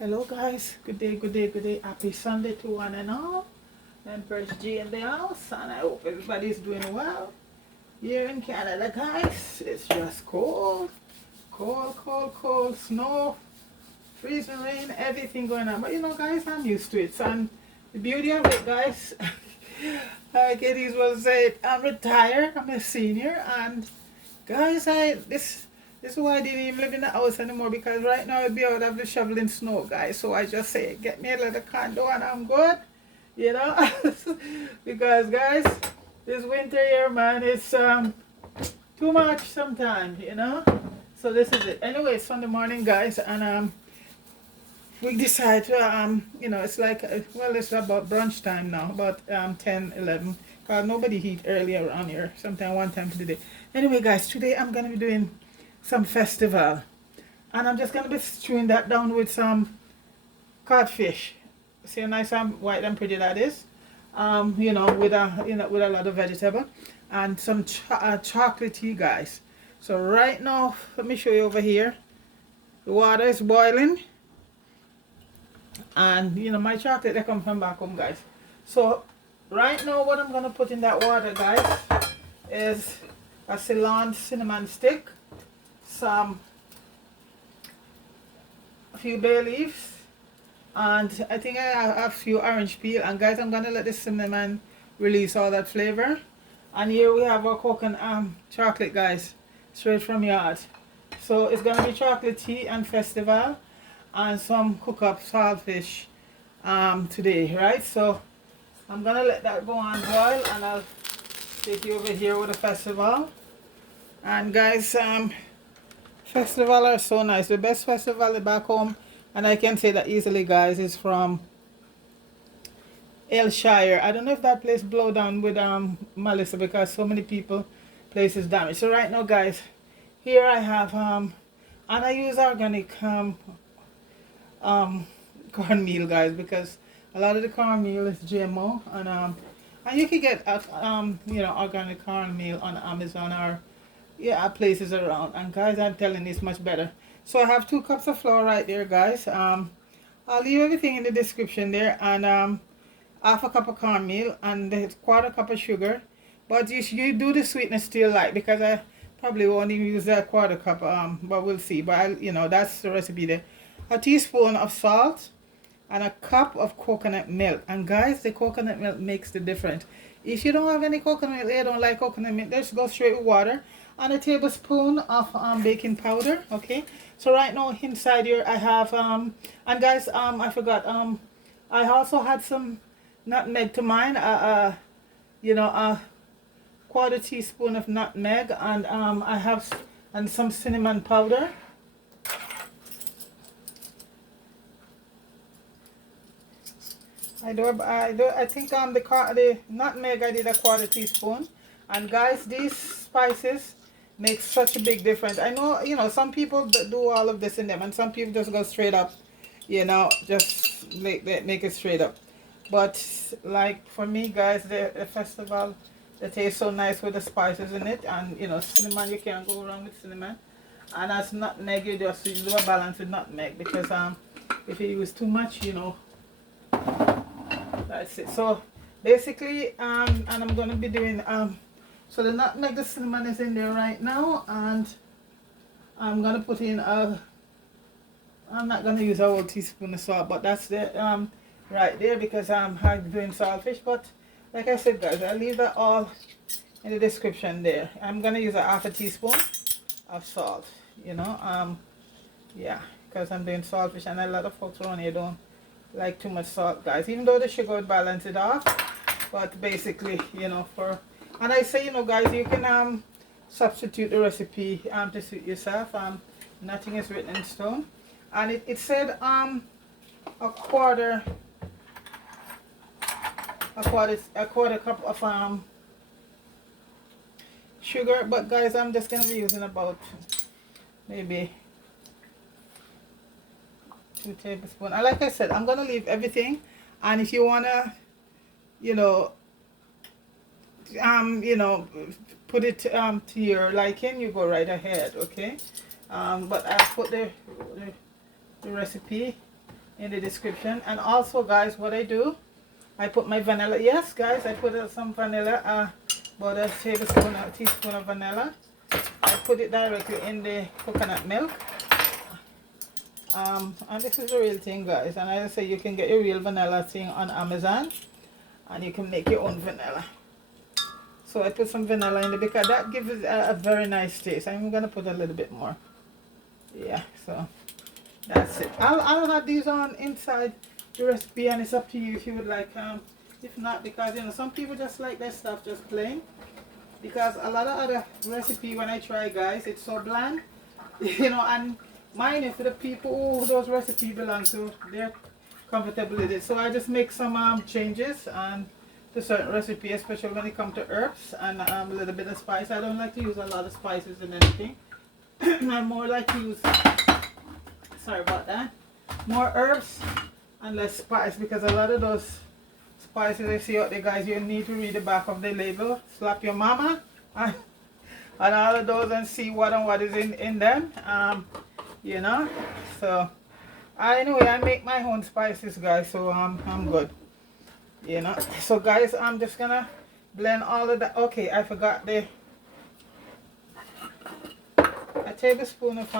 Hello guys, good day, good day, good day. Happy Sunday to one and all. Empress G in the house, and I hope everybody's doing well. Here in Canada, guys, it's just cold, cold, cold, cold, snow, freezing rain, everything going on. But you know, guys, I'm used to it. So, and the beauty of it, guys, like it was said, I'm retired, I'm a senior, and guys, this is why I didn't even live in the house anymore, because right now I'd be out of the shoveling snow, guys. So I just say, get me a little condo and I'm good, you know. Because guys, this winter here, man, it's too much sometimes, you know. So this is it. Anyway, it's Sunday morning, guys, and we decide to it's like well, it's about brunch time now, about 10, 11. Cause nobody eat earlier around here. Sometime one time for the day. Anyway, guys, today I'm gonna be doing some festival, and I'm just gonna be stewing that down with some codfish. See how nice and white and pretty that is. With a lot of vegetable and some chocolatey, guys. So right now, let me show you over here. The water is boiling, and my chocolate that come from back home, guys. So right now, what I'm gonna put in that water, guys, is a Ceylon cinnamon stick, a few bay leaves, and I think I have a few orange peel. And guys, I'm gonna let the cinnamon release all that flavor. And here we have our coconut chocolate, guys, straight from yard. So it's gonna be chocolate tea and festival, and some cook up saltfish today, right? So I'm gonna let that go on boil, and I'll take you over here with the festival. And guys, festival are so nice. The best festival back home, and I can say that easily, guys, is from Ayrshire. I don't know if that place blow down with Melissa, because so many people places damaged. So right now, guys, here I have and I use organic cornmeal, guys, because a lot of the cornmeal is GMO, and you can get organic cornmeal on Amazon or places around. And guys, I'm telling you, it's much better. So I have 2 cups of flour right there, guys. I'll leave everything in the description there, and half a cup of cornmeal and the quarter cup of sugar. But you do the sweetness still like, because I probably won't even use that quarter cup, but we'll see. But that's the recipe there. A teaspoon of salt and a cup of coconut milk. And guys, the coconut milk makes the difference. If you don't have any coconut milk, you don't like coconut milk, just go straight with water. And a tablespoon of baking powder. Okay, so right now inside here I have and guys, I forgot, I also had some nutmeg to mine, a quarter teaspoon of nutmeg, and I have some cinnamon powder. I think the nutmeg I did a quarter teaspoon. And guys, these spices make such a big difference. I know, some people do all of this in them, and some people just go straight up, just make it straight up. But like for me, guys, the festival, it tastes so nice with the spices in it, and cinnamon, you can't go wrong with cinnamon. And as nutmeg, you do a balance with nutmeg, because if you use too much, that's it. So basically, and I'm gonna be doing so the nutmeg, the cinnamon is in there right now, and I'm gonna put in I'm not gonna use a whole teaspoon of salt, but that's the right there, because I'm doing saltfish. But like I said, guys, I'll leave that all in the description there. I'm gonna use a half a teaspoon of salt, yeah, because I'm doing saltfish, and a lot of folks around here don't like too much salt, guys, even though the sugar would balance it off. But basically, and I say, guys, you can substitute the recipe to suit yourself. Nothing is written in stone. And it said a quarter cup of sugar, but guys, I'm just gonna be using about maybe 2 tablespoons. And like I said, I'm gonna leave everything, and if you wanna put it to your liking, you go right ahead. Okay, but I put the recipe in the description. And also, guys, what I do, I put my vanilla. Yes, guys, I put some vanilla, about a tablespoon or teaspoon of vanilla. I put it directly in the coconut milk. And this is the real thing, guys. And as I say, you can get your real vanilla thing on Amazon, and you can make your own vanilla. So I put some vanilla in there because that gives it a very nice taste. I'm gonna put a little bit more. Yeah, so that's it. I'll have these on inside the recipe, and it's up to you if you would like. If not, because you know some people just like their stuff just plain. Because a lot of other recipe when I try, guys, it's so bland, you know, and mine is for the people who those recipes belong to, they're comfortable with it. So I just make some changes and to certain recipe, especially when it comes to herbs and a little bit of spice. I don't like to use a lot of spices in anything. I more like to use, sorry about that, more herbs and less spice, because a lot of those spices I see out there, guys, you need to read the back of the label, slap your mama and all of those and see what and what is in them, you know. So anyway, I make my own spices, guys, so I'm good, you know. So guys, I'm just gonna blend all of that. Okay, I forgot a tablespoon of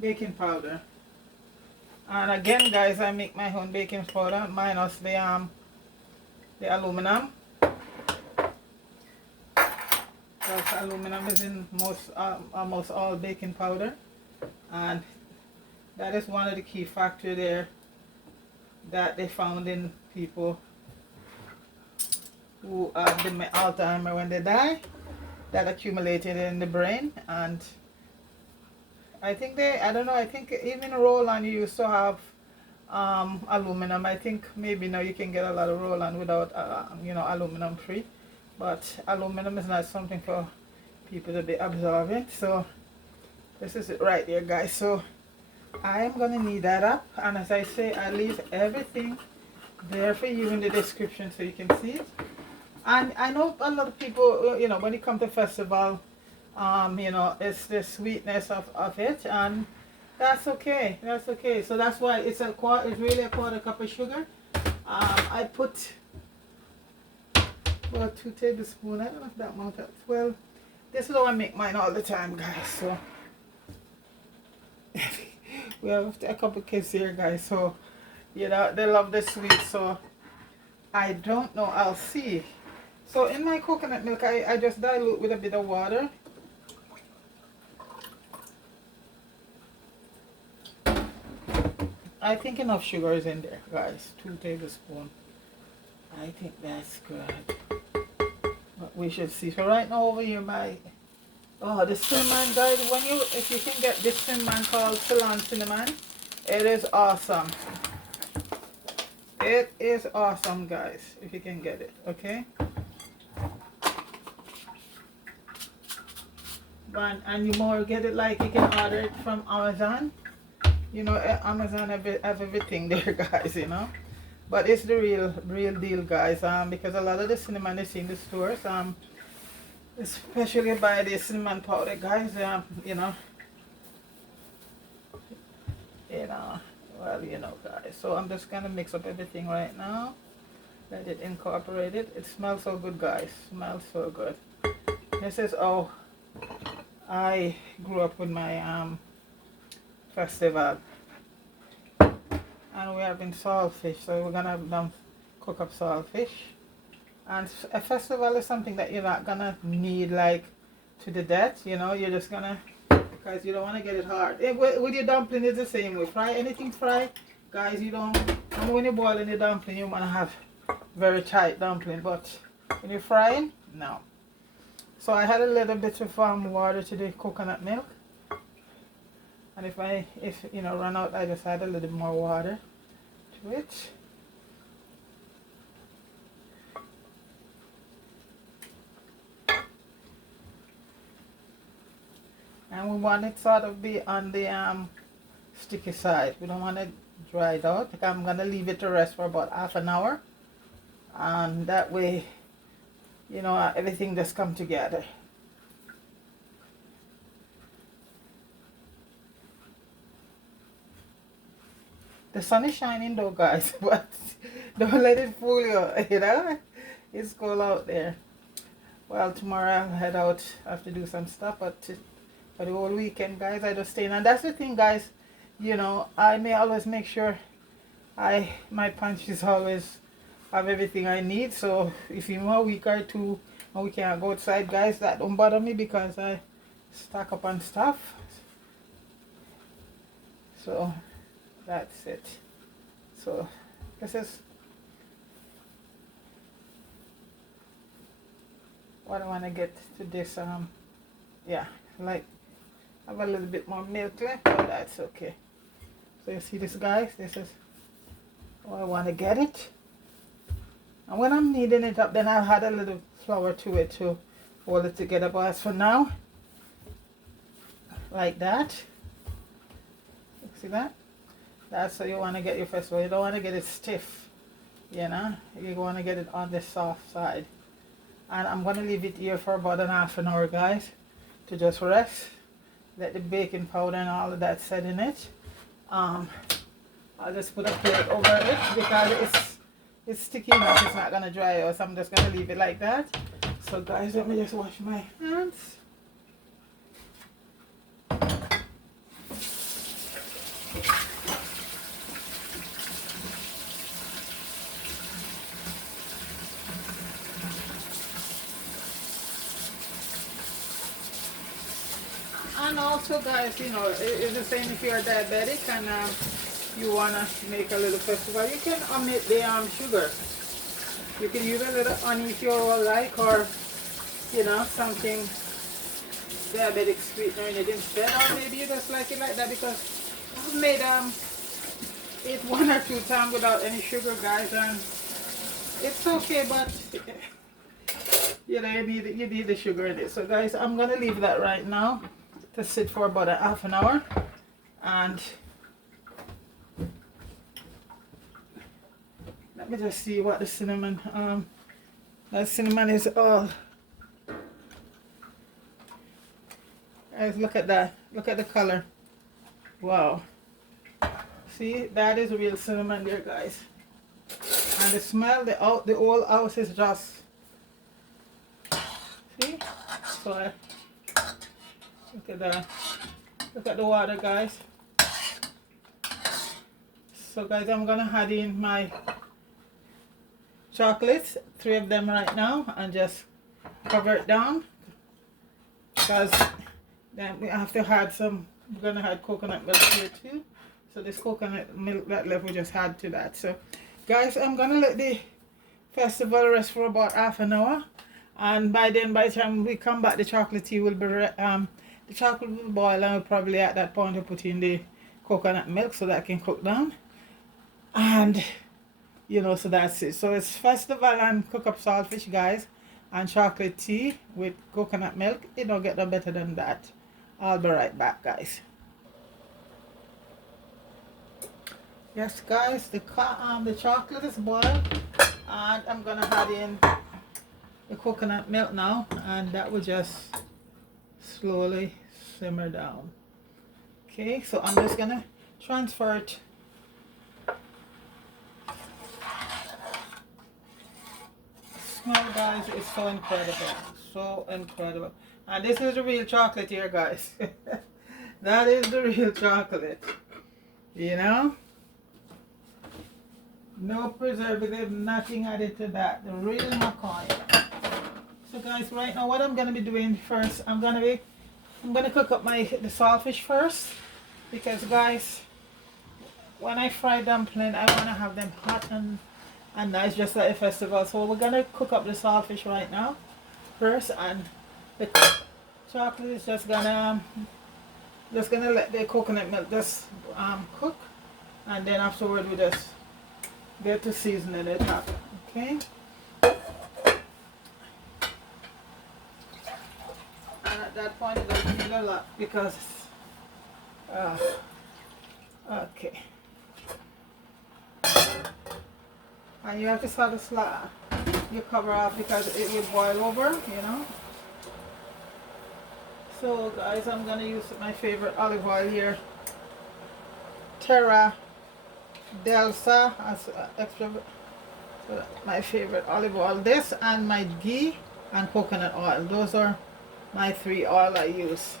baking powder. And again, guys, I make my own baking powder minus the aluminum. Because aluminum is in almost all baking powder, and that is one of the key factors there that they found in people who have the Alzheimer when they die, that accumulated in the brain. And I think I don't know, I think even roll-on you used to have aluminum. I think maybe now you can get a lot of roll-on without, you know, aluminum free. But aluminum is not something for people to be absorbing. So this is it right there, guys. So I am going to knead that up. And as I say, I leave everything there for you in the description so you can see it. And I know a lot of people, you know, when it comes to festival, you know, it's the sweetness of it, and that's okay. That's okay. So that's why it's really a quarter cup of sugar. I put well 2 tablespoons. I don't know if that amount. Well, this is how I make mine all the time, guys. So we have a couple kids here, guys. So you know they love the sweet. So I don't know. I'll see. So in my coconut milk, I just dilute with a bit of water. I think enough sugar is in there, guys. 2 tablespoons. I think that's good. But we should see. So right now over here, the cinnamon, guys. If you can get this cinnamon called Ceylon cinnamon, it is awesome. It is awesome, guys. If you can get it, okay. And you more get it like you can order it from Amazon. You know, Amazon have everything there, guys, you know. But it's the real deal, guys, because a lot of the cinnamon they see in the stores, especially by the cinnamon powder, guys, you know, well, you know, guys. So I'm just gonna mix up everything right now. Let it incorporate it. It smells so good, guys. Smells so good. This is how I grew up with my festival, and we're having saltfish, so we're gonna have them cook up saltfish. And a festival is something that you're not gonna need like to the death, you know. You're just gonna, because you don't want to get it hard. With your dumpling it's the same way. Fry anything fried, guys, you don't, and when you're boiling the dumpling you want to have very tight dumpling, but when you're frying, no. So I had a little bit of water to the coconut milk. And if you know run out, I just add a little more water to it. And we want it sort of be on the sticky side. We don't want it dried out. I'm gonna leave it to rest for about half an hour, and that way, you know, everything just come together. The sun is shining though, guys, but don't let it fool you, you know? It's cold out there. Well, tomorrow I'll head out. I have to do some stuff, but for the whole weekend, guys, I just stay in. And that's the thing, guys, you know, I may always make sure my pantries always have everything I need. So if you know a week or two and we can't go outside, guys, that don't bother me because I stock up on stuff. So that's it. So this is what I want to get to this. Yeah, like have a little bit more milk left, but that's okay. So you see this, guys, this is how I want to get it. And when I'm kneading it up, then I'll add a little flour to it to hold it together. But as for now, like that. See that? That's how you want to get your festival. You don't want to get it stiff, you know. You want to get it on the soft side. And I'm going to leave it here for about ½ an hour, guys, to just rest. Let the baking powder and all of that set in it. I'll just put a plate over it because it's sticky enough. It's not going to dry out, so I'm just going to leave it like that. So, guys, let me just wash my hands. And also, guys, you know, it's the same if you're diabetic and you want to make a little festival. You can omit the sugar. You can use a little honey if you all like, or, you know, something diabetic sweetener in it instead. Or maybe you just like it like that, because I've made it 1 or 2 times without any sugar, guys, and it's okay, but you know, you need the sugar in it. So, guys, I'm going to leave that right now to sit for about ½ an hour. And let me just see what the cinnamon, that cinnamon is all. Guys, look at that. Look at the color. Wow. See, that is real cinnamon there, guys. And the smell, the whole house is just, see? So look at that. Look at the water, guys. So, guys, I'm gonna add in my chocolates, 3 of them right now, and just cover it down, because then we have to add some. We're gonna add coconut milk here too. So this coconut milk that left, we just add to that. So, guys, I'm gonna let the festival rest for about ½ an hour, and by the time we come back, the chocolate tea will be the chocolate will boil, and we'll probably at that point we'll put in the coconut milk so that can cook down. And you know, so that's it. So it's festival and cook up saltfish, guys, and chocolate tea with coconut milk. It don't get no better than that. I'll be right back, guys. Yes, guys, the chocolate is boiled, and I'm gonna add in the coconut milk now, and that will just slowly simmer down. Okay, so I'm just gonna transfer it. Smell, guys, is so incredible, so incredible. And this is the real chocolate here, guys. That is the real chocolate, you know. No preservative, nothing added to that. The real McCoy. So, guys, right now what I'm gonna be doing first, I'm gonna cook up the saltfish first, because, guys, when I fry dumpling, I wanna have them hot and nice, just like a festival. So we're gonna cook up the saltfish right now first, and the chocolate is just gonna let the coconut milk just cook, and then afterward we just get to seasoning it up. Okay. And at that point it doesn't need a lot, because okay. And you have to sort of slap your cover off, because it will boil over, you know. So, guys, I'm gonna use my favorite olive oil here, Terra Delsa as extra, my favorite olive oil. This and my ghee and coconut oil. Those are my 3 oil I use.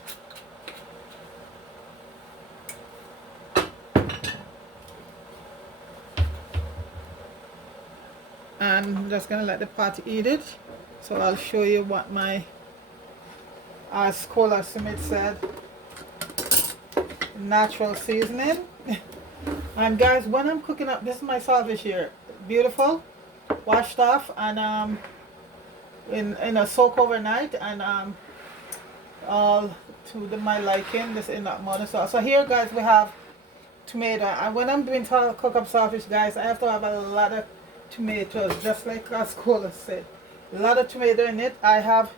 And I'm just gonna let the pot eat it. So I'll show you what my, as Cola Smith said, natural seasoning. And guys, when I'm cooking up, this is my salvage here. Beautiful, washed off, and in a soak overnight, and all to my liking. This is not modern sauce. So here, guys, we have tomato. And when I'm doing cook up salvage, guys, I have to have a lot of tomatoes, just like as Cola said. A lot of tomato in it. I have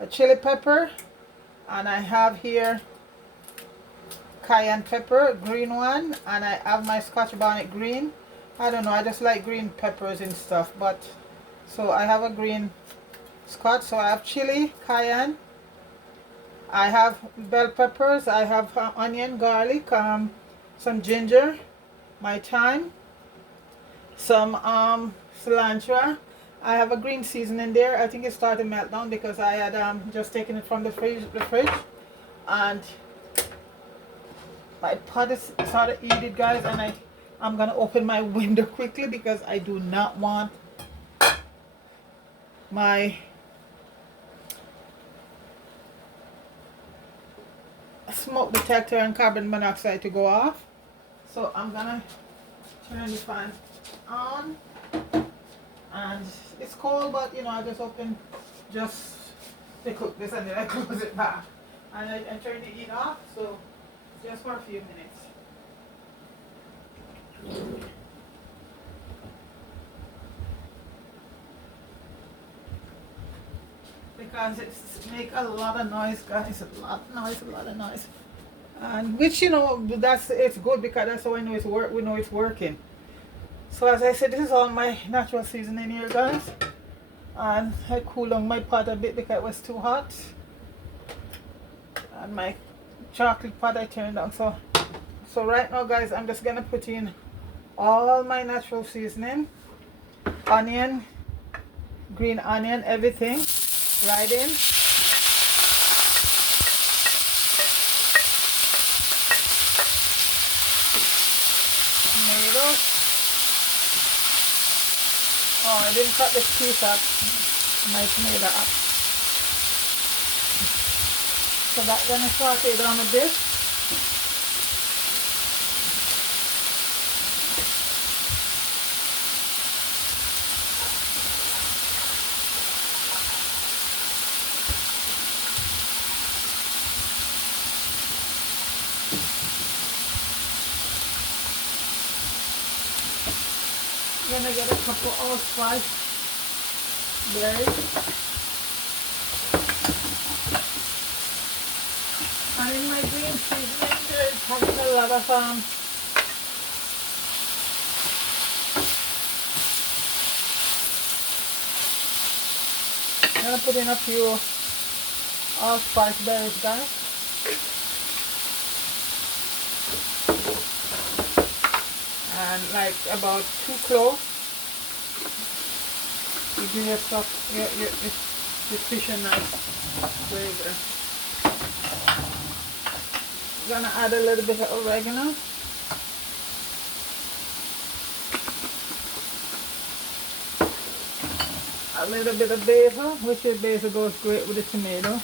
a chili pepper, and I have here cayenne pepper, green one, and I have my Scotch bonnet green. I don't know, I just like green peppers and stuff, but so I have a green Scotch. So I have chili, cayenne, I have bell peppers, I have onion, garlic, some ginger, my thyme, some cilantro. I have a green seasoning there. I think it started to melt down because I had just taken it from the fridge, and my pot is started to eat it, guys, and I'm gonna open my window quickly because I do not want my smoke detector and carbon monoxide to go off. So I'm gonna turn the fan on, and it's cold, but you know, I just open just to cook this and then I close it back, and I turn the heat off, so just for a few minutes. Because it's make a lot of noise, guys, a lot of noise. And which, you know, it's good because that's how I know it's we know it's working. So as I said, this is all my natural seasoning here, guys. And I cooled down my pot a bit because it was too hot. And my chocolate pot I turned down. So right now, guys, I'm just gonna put in all my natural seasoning, onion, green onion, everything right in. Tomatoes. Oh, I didn't cut this piece up, my tomato up. So that's gonna saute down a bit. I'm gonna get a couple allspice berries. And in my green seasoning, there's having a lot of I'm gonna put in a few allspice berries, guys. And like about 2 cloves. You give yourself your fish a nice flavor. Gonna add a little bit of oregano. A little bit of basil, which the basil goes great with the tomato.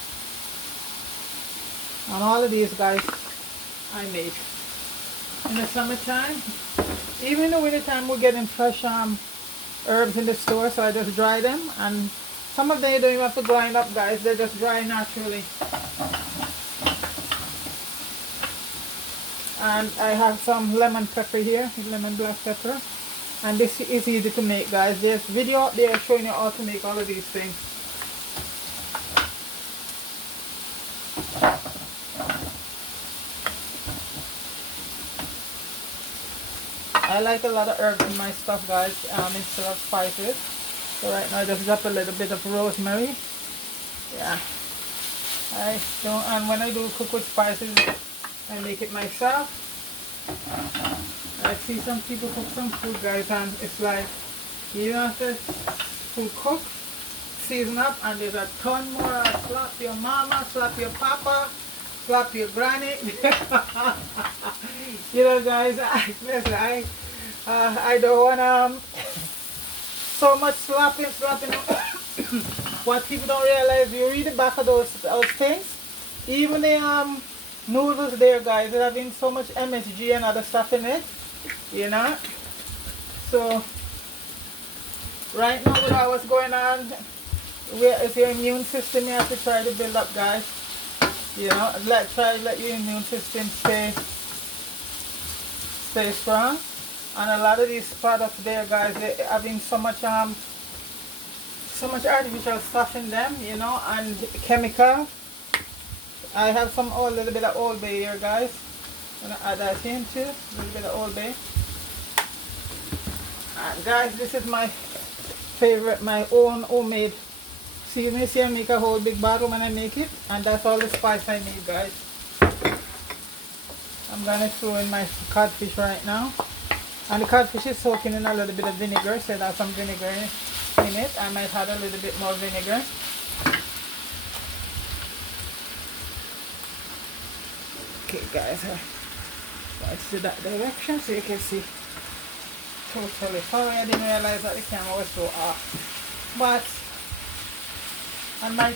And all of these, guys, I make in the summertime. Even in the winter time, we're getting fresh herbs in the store, so I just dry them. And some of them you don't even have to grind up, guys. They just dry naturally. And I have some lemon pepper here, lemon black pepper. And this is easy to make, guys. There's a video out there showing you how to make all of these things. I like a lot of herbs in my stuff, guys, instead of spices. So right now I just drop a little bit of rosemary. Yeah. I don't, and when I do cook with spices, I make it myself. I I see some people cook some food, guys, and it's like you have to food cook, season up, and there's a ton more. Slap your mama, slap your papa, slap your granny. You know, guys, I don't want so much slapping. What people don't realize, you read the back of those things, even the noodles there, guys, they're having so much MSG and other stuff in it, you know. So right now with all what's going on, if your immune system, you have to try to build up, guys. You know, try to let your immune system stay strong. And a lot of these products there, guys, they're having so much artificial stuff in them, you know, and chemical. I have some little bit of Old Bay here, guys. I'm gonna add that in too, a little bit of Old Bay. And guys, this is my favorite, my own homemade. See me, I make a whole big bottle when I make it, and that's all the spice I need, guys. I'm gonna throw in my codfish right now. And the codfish is soaking in a little bit of vinegar, so there's some vinegar in it. I might add a little bit more vinegar. Okay, guys, let's do that direction so you can see totally. Sorry, I didn't realize that the camera was so off. But and my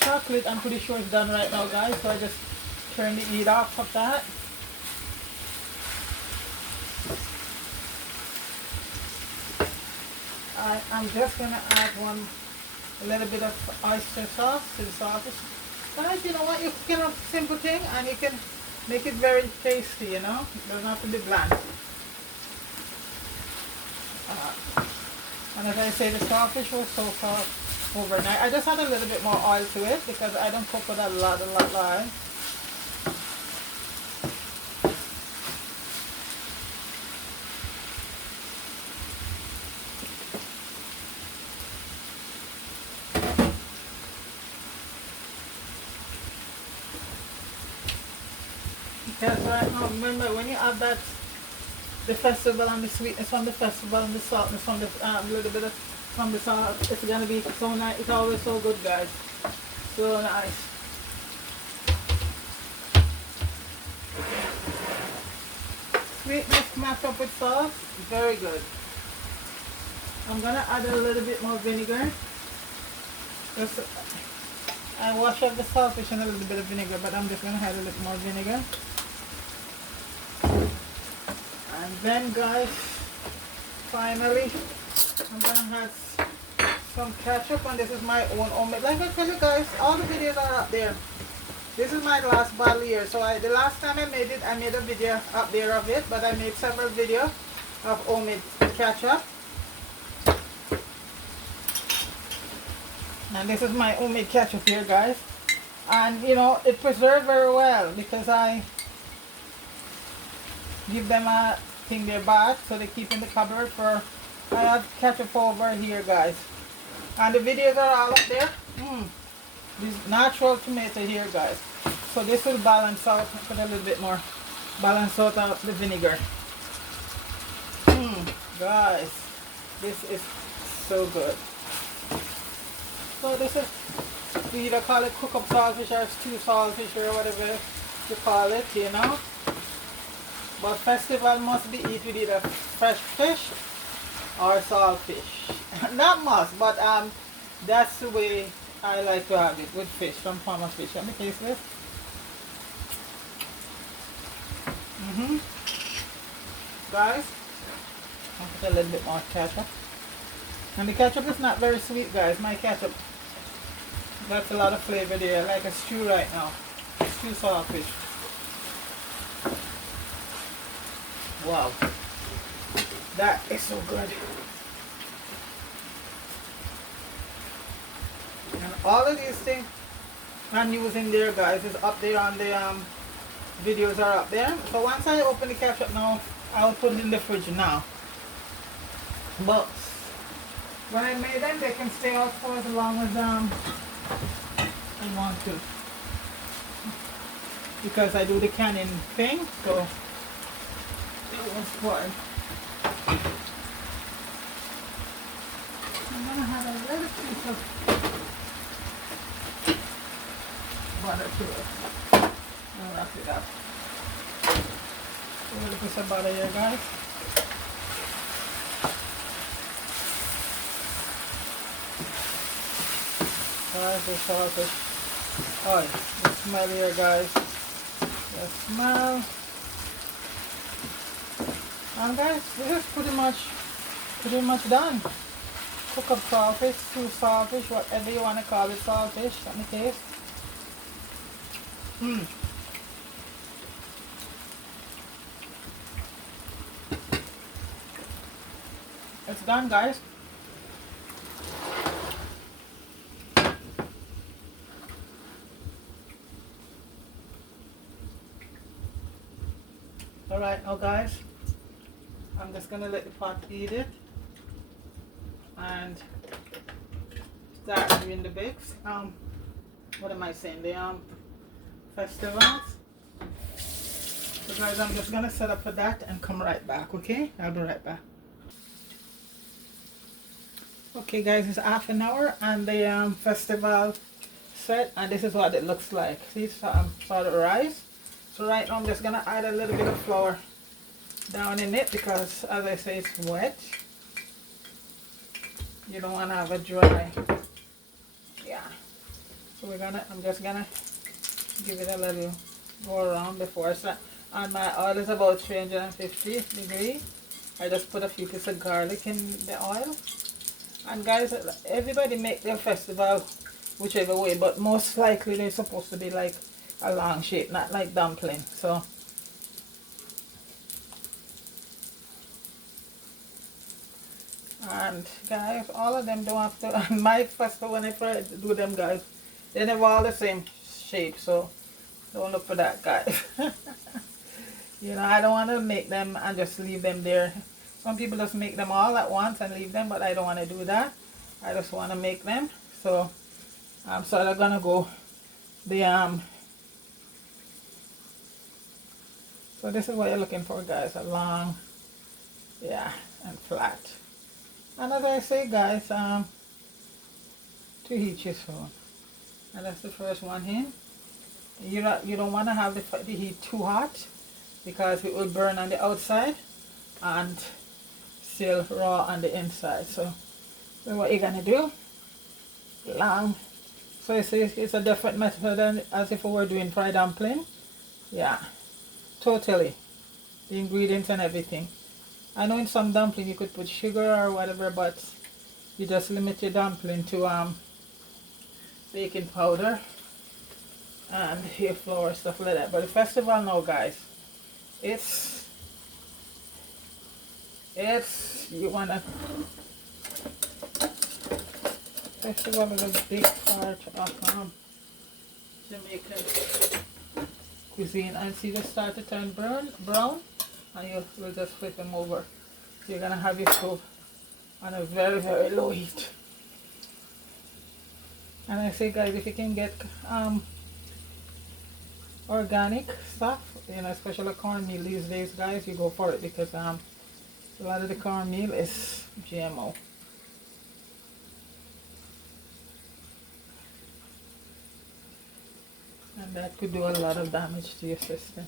chocolate, I'm pretty sure it's done right now, guys. So I just turn the heat off of that. I'm just gonna add a little bit of oyster sauce to the sausage. Guys, you know what? You can have a simple thing and you can make it very tasty, you know? It doesn't have to be bland. And as I say, the saltfish was soaked overnight. I just add a little bit more oil to it because I don't cook with a lot of oil. Because right now, remember, when you have the festival and the sweetness from the festival and the saltness from the little bit from the salt, it's gonna be so nice. It's always so good, guys. So nice. Sweetness mashed up with salt, very good. I'm gonna add a little bit more vinegar. I wash up the saltfish in a little bit of vinegar, but I'm just gonna add a little more vinegar. And then, guys, finally, I'm gonna add some ketchup, and this is my own homemade. Like I tell you guys, all the videos are up there. This is my last bottle here. So the last time I made it, I made a video up there of it, but I made several videos of homemade ketchup. And this is my homemade ketchup here, guys. And you know, it preserved very well because I give them a thing their bath, so they keep in the cupboard for. I have ketchup over here, guys, and the videos are all up there. This natural tomato here, guys. So this will balance out, put a little bit more, balance out of the vinegar. Guys, this is so good. So this is, you either call it cook up saltfish or stew saltfish or whatever you call it, you know. But festival must be eat with either fresh fish or saltfish. Not must, but that's the way I like to have it, with fish, from farmer's fish. Let me taste this. Guys, I'll put a little bit more ketchup. And the ketchup is not very sweet, guys. My ketchup, that's a lot of flavor there, like a stew right now. Stew saltfish. Wow, that is so good. And all of these things I'm using there, guys, is up there on the videos are up there. So once I open the ketchup now, I'll put it in the fridge now. But when I made them, they can stay out for as long as I want to, because I do the canning thing. So won't spoil. I'm gonna have a little piece of butter to it. I'll wrap it up. A little piece of butter here, guys. Guys, the saltfish. Oh, the smell here, guys. The smell. And guys, this is pretty much done. Cook up saltfish, stew saltfish, whatever you want to call it, saltfish. Let me taste. It's done, guys. Alright, now guys, I'm just gonna let the pot eat it and start doing the bakes. What am I saying? The festivals. So guys, I'm just gonna set up for that and come right back, okay? I'll be right back. Okay guys, it's half an hour and the festival set, and this is what it looks like. See, sort of rice. So right now I'm just gonna add a little bit of flour down in it because, as I say, it's wet. You don't want to have a dry. Yeah. So I'm just gonna give it a little go around before I start. And my oil is about 350 degrees. I just put a few pieces of garlic in the oil. And guys, everybody make their festival whichever way, but most likely they're supposed to be like a long shape, not like dumpling. So and guys, all of them don't have to. And my festival, when I try to do them, guys, they never all the same shape, so don't look for that, guys. You know, I don't want to make them and just leave them there. Some people just make them all at once and leave them, but I don't want to do that. I just want to make them. So I'm sort of gonna go the so this is what you're looking for, guys, a long, yeah, and flat. And as I say, guys, to each his own. And that's the first one in. You don't want to have the heat too hot because it will burn on the outside and still raw on the inside. So what you're gonna do, long. So it's a different method than as if we were doing fried dumpling. Yeah, totally. The ingredients and everything. I know in some dumpling you could put sugar or whatever, but you just limit your dumpling to baking powder and your flour, stuff like that. But the festival now, guys, it's you wanna. Festival is a big part of Jamaican cuisine. And see, they start to turn brown, and you'll just flip them over. So you're gonna have your stove on a very, very low heat. And I say, guys, if you can get organic stuff, you know, especially cornmeal these days, guys, you go for it, because a lot of the cornmeal is GMO. And that could do a lot of damage to your system.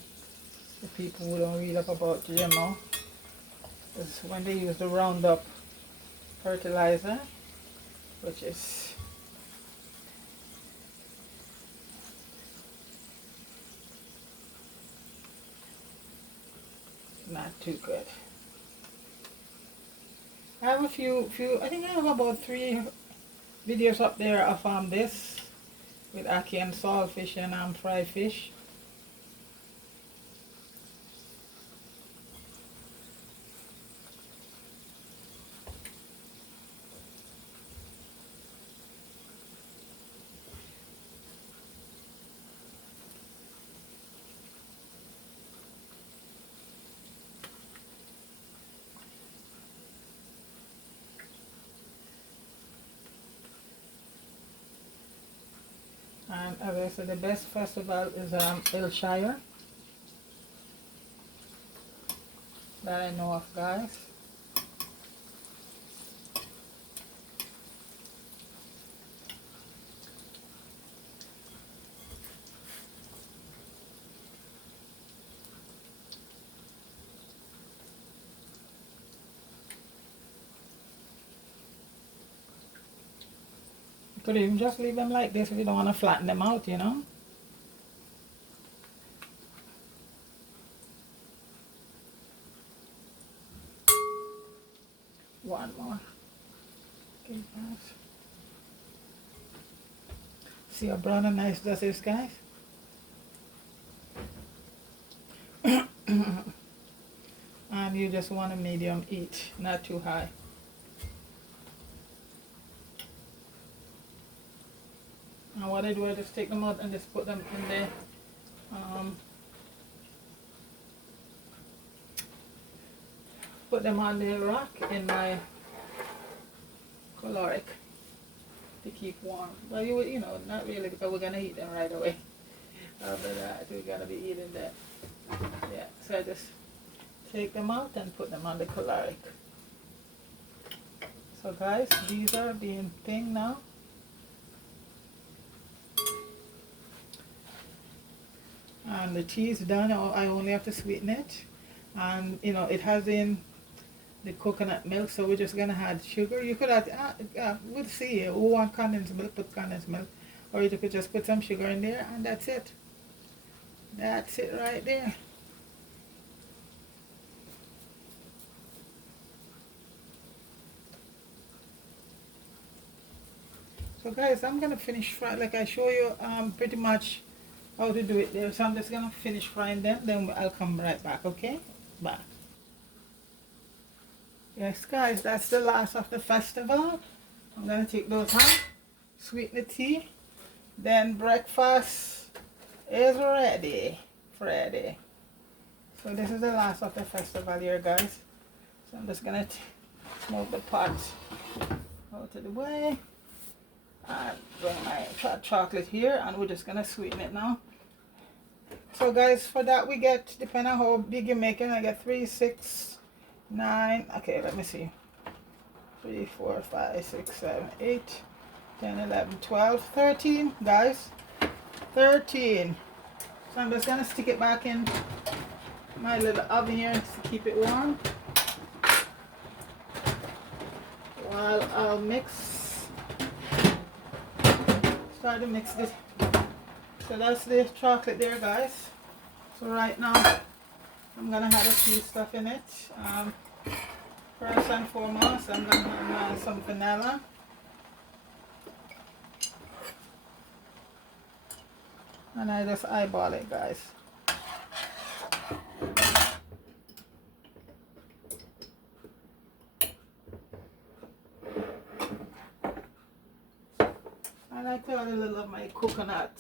The people who don't read up about GMO, is when they use the Roundup fertilizer, which is not too good. I have a few, I think I have about 3 videos up there of this with ackee and saltfish and fried fish. And as I said, the best festival is Ilshire. that I know of, guys. You could even just leave them like this if you don't want to flatten them out, you know. One more. Okay, guys. See how brown and nice this is, guys? And you just want a medium heat, not too high. And what I do, I just take them out and just put them in there. Put them on the rack in my caloric to keep warm. But you know, not really, because we're gonna eat them right away. After that, we're gonna be eating them. Yeah, so I just take them out and put them on the caloric. So guys, these are being thing now. And the tea is done. I only have to sweeten it. And you know, it has in the coconut milk, so we're just gonna add sugar. You could add, we'll see, who want condensed milk, put condensed milk. Or you could just put some sugar in there and that's it. That's it right there. So guys, I'm gonna finish fry, like I show you pretty much how to do it there. So I'm just gonna finish frying them, then I'll come right back, okay? Bye. Yes guys, that's the last of the festival. I'm gonna take those out, sweeten the tea, then breakfast is ready. Friday. So this is the last of the festival here, guys. So I'm just gonna move the pot out of the way and bring my chocolate here, and we're just gonna sweeten it now. So guys, for that we get, depending on how big you're making, I get 3, 6, 9, okay, let me see, 3, 4, 5, 6, 7, 8, 10, 11, 12, 13, guys, 13. So I'm just gonna stick it back in my little oven here to keep it warm while I'll start to mix this. So that's the chocolate there, guys. So right now I'm gonna add a few stuff in it. First and foremost, I'm gonna add some vanilla. And I just eyeball it, guys. I like to add a little of my coconut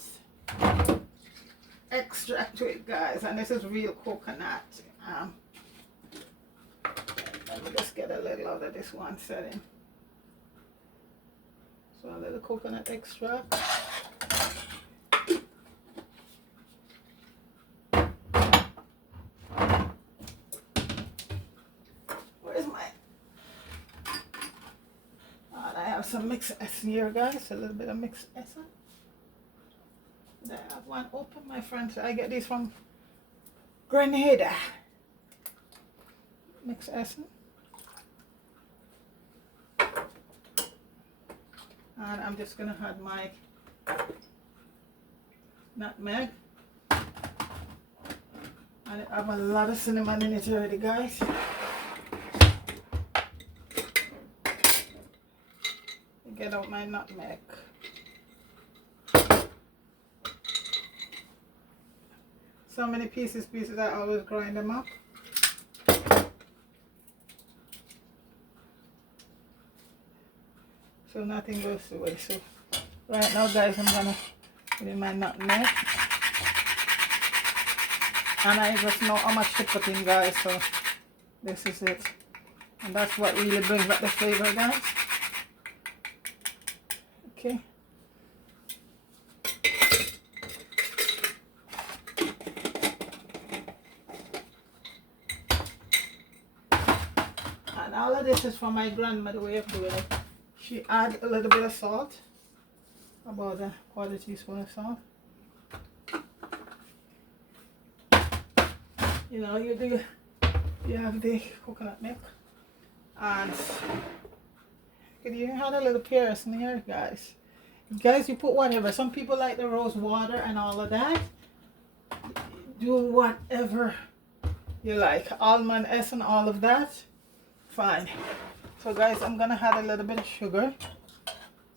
extract to it, guys. And this is real coconut. Let me just get a little out of this one setting. So a little coconut extract. Some mixed essence here, guys. A little bit of mixed essence. I have one open, my friends. I get these from Grenada. Mixed essence. And I'm just gonna add my nutmeg. And I have a lot of cinnamon in it already, guys. Get out my nutmeg. So many pieces, I always grind them up. So nothing goes to waste. So right now, guys, I'm gonna put in my nutmeg. And I just know how much to put in, guys, so this is it. And that's what really brings back the flavor, guys. Okay. And all of this is from my grandmother way of doing it. She add a little bit of salt, about a quarter teaspoon of salt. You know, you have the coconut milk, and you can even add a little pears in here, guys. Guys, you put whatever. Some people like the rose water and all of that. Do whatever you like. Almond essence, all of that. Fine. So guys, I'm gonna add a little bit of sugar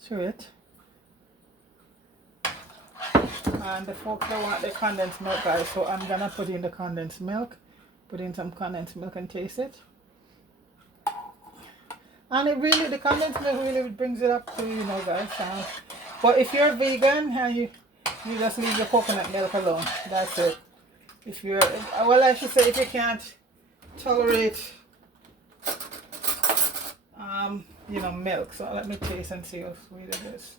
to it. And the folks don't want the condensed milk, guys, so I'm gonna put in the condensed milk. Put in some condensed milk and taste it. And it really, the condensed milk really brings it up to, you know, guys. But if you're vegan and you just leave the coconut milk alone, that's it. If you're, well, I should say if you can't tolerate, you know, milk. So let me taste and see how sweet it is.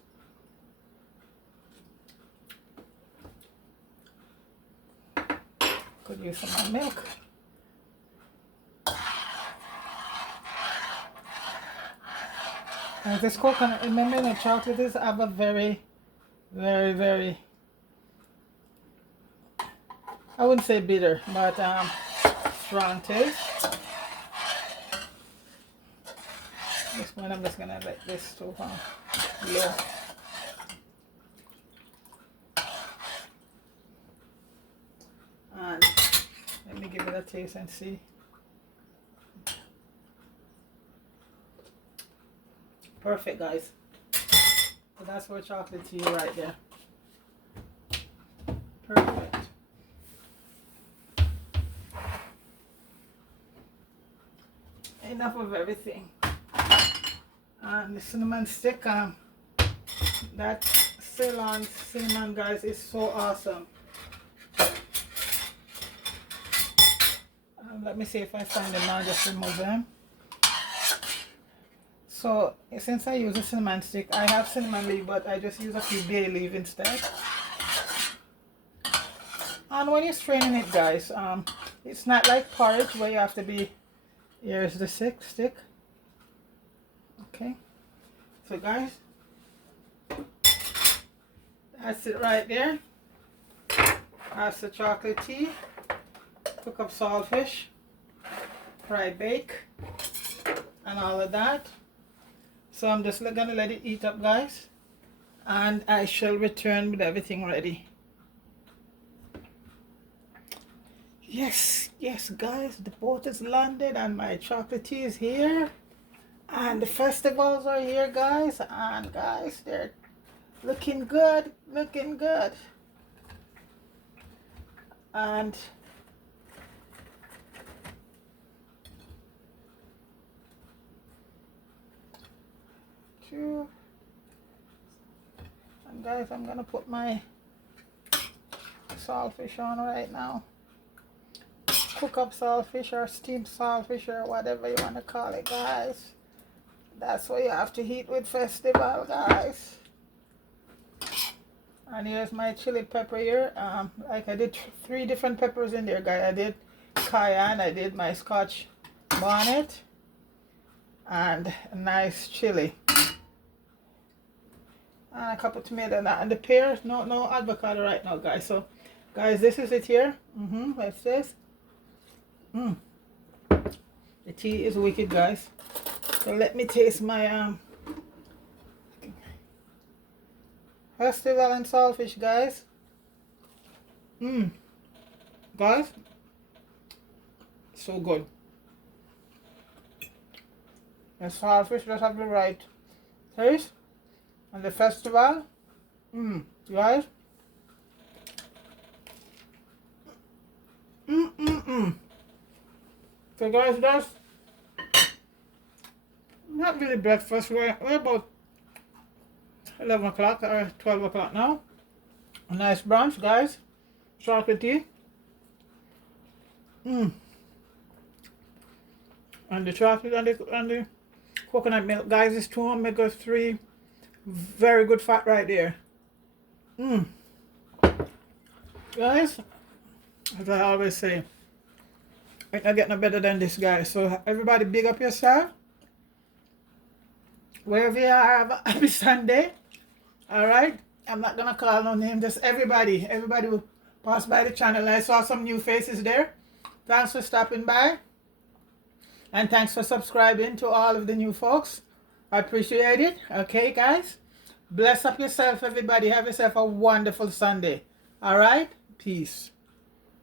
Could use some more milk. And this coconut, remember, the chocolate is have a very, very, very, I wouldn't say bitter, but strong taste. This one I'm just gonna let this to low. And let me give it a taste and see. Perfect, guys. So that's for chocolate tea right there. Perfect. Enough of everything. And the cinnamon stick, that Ceylon cinnamon, guys, is so awesome. Let me see if I find them now, just remove them. So since I use a cinnamon stick, I have cinnamon leaf, but I just use a few bay leaf instead. And when you're straining it, guys, it's not like porridge where you have to be, here's the stick. Okay, so guys, that's it right there. That's the chocolate tea. Cook up saltfish, fry bake, and all of that. So I'm just gonna let it eat up, guys, and I shall return with everything ready. Yes, guys, the boat is landed and my chocolate tea is here, and the festivals are here, guys, and guys, they're looking good. And guys, I'm gonna put my saltfish on right now. Cook up saltfish or steamed saltfish or whatever you want to call it, guys. That's what you have to eat with festival, guys. And here's my chili pepper here. Like I did 3 different peppers in there, guys. I did cayenne, I did my Scotch bonnet, and a nice chili. And a couple of tomatoes and the pears. No avocado right now, guys. So guys, this is it here. What's this? The tea is wicked, guys. So let me taste my festival and saltfish, guys. Guys, so good. The saltfish just have the right taste. And the festival, guys, so guys, that's not really breakfast. We're about 11 o'clock or 12 o'clock now. A nice brunch, guys. Chocolate tea. And the chocolate and the coconut milk, guys, is 2 omega-3. Very good fat right there. Guys, as I always say, It not get no better than this, guys. So everybody big up yourself. Wherever you are, have a happy Sunday. Alright? I'm not gonna call no name, just everybody. Everybody will pass by the channel. I saw some new faces there. Thanks for stopping by. And thanks for subscribing to all of the new folks. I appreciate it. Okay, guys? Bless up yourself, everybody. Have yourself a wonderful Sunday. Alright? Peace.